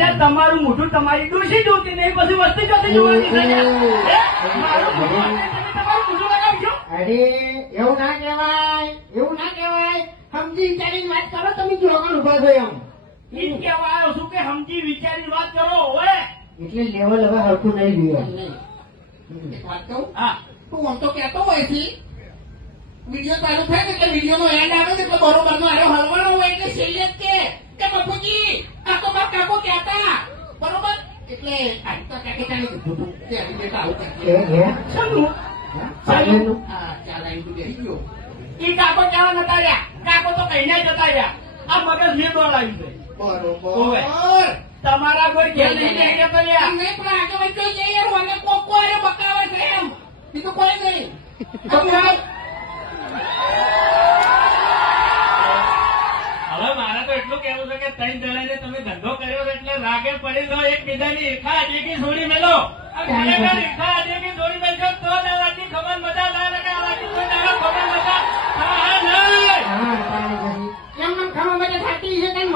અલ્યા તમારું મોઢું તમારી ડોશી જોતી નહીં, પછી વસ્તી જોતી જોવાની છે લ્યા. મારું મોઢું તમે તમારું મોઢું લગાવજો. અરે એવું ના કહેવાય, એવું ના કહેવાય. સમજી વિચારીને વાત કરો. તમે જો આગળ ઉભા છો એમ ઈ જ કહેવા આવ્યો છું કે સમજી વિચારીને વાત કરો. ઓય એટલે લેવલ હવે હરખું નહીં રહ્યું. એક વાત કહું, હા તું આમ તો કહેતો હોય છે વિડીયો ચાલુ થાય ને એટલે વિડીયો નો એન્ડ આવે ને એટલે બરોબર નો આરો હલવાનો હોય એટલે છેલ્લે જ કે બાપુજી આ તો મારા કાકો કહેતા બરોબર એટલે આ તો કાકે ચાલી દીધું તું કે આવી બેટા આવું કરજે. શેનું? ચાલેલું. હા ચાલ આવી તું બેસી ગયો. ઈ કાકો કેવા નતા રહ્યા? કાકો તો કહીને જતા રહ્યા. આ મગજ મેં દોડાવી છે. બરોબર તમારા કોઈ ઘેર નહીં બેસે તો લ્યા. નહીં પણ આગળ વચ્ચે જઈએ અને કોકો આરે બકાવે છે એમ બીજું કોઈ નહીં. હવે મારે તો એટલું કેવું છે કે ત્રણ જણાને તમે ધંધો કર્યો છે એટલે રાગે પડી લો, એક બીજાની ઈચ્છા આજીકી છોડી મેલો. આ ખરેખર ઈચ્છા આજીકી છોડી મેલશો તો જ આવાથી ખબર મજા થાય ને કે આવાથી કોઈ દાડો ખબર મજા થાય નહીં. હા, ચાલે છે. એમ નામ ખાવા માટે થાકી છે કઈ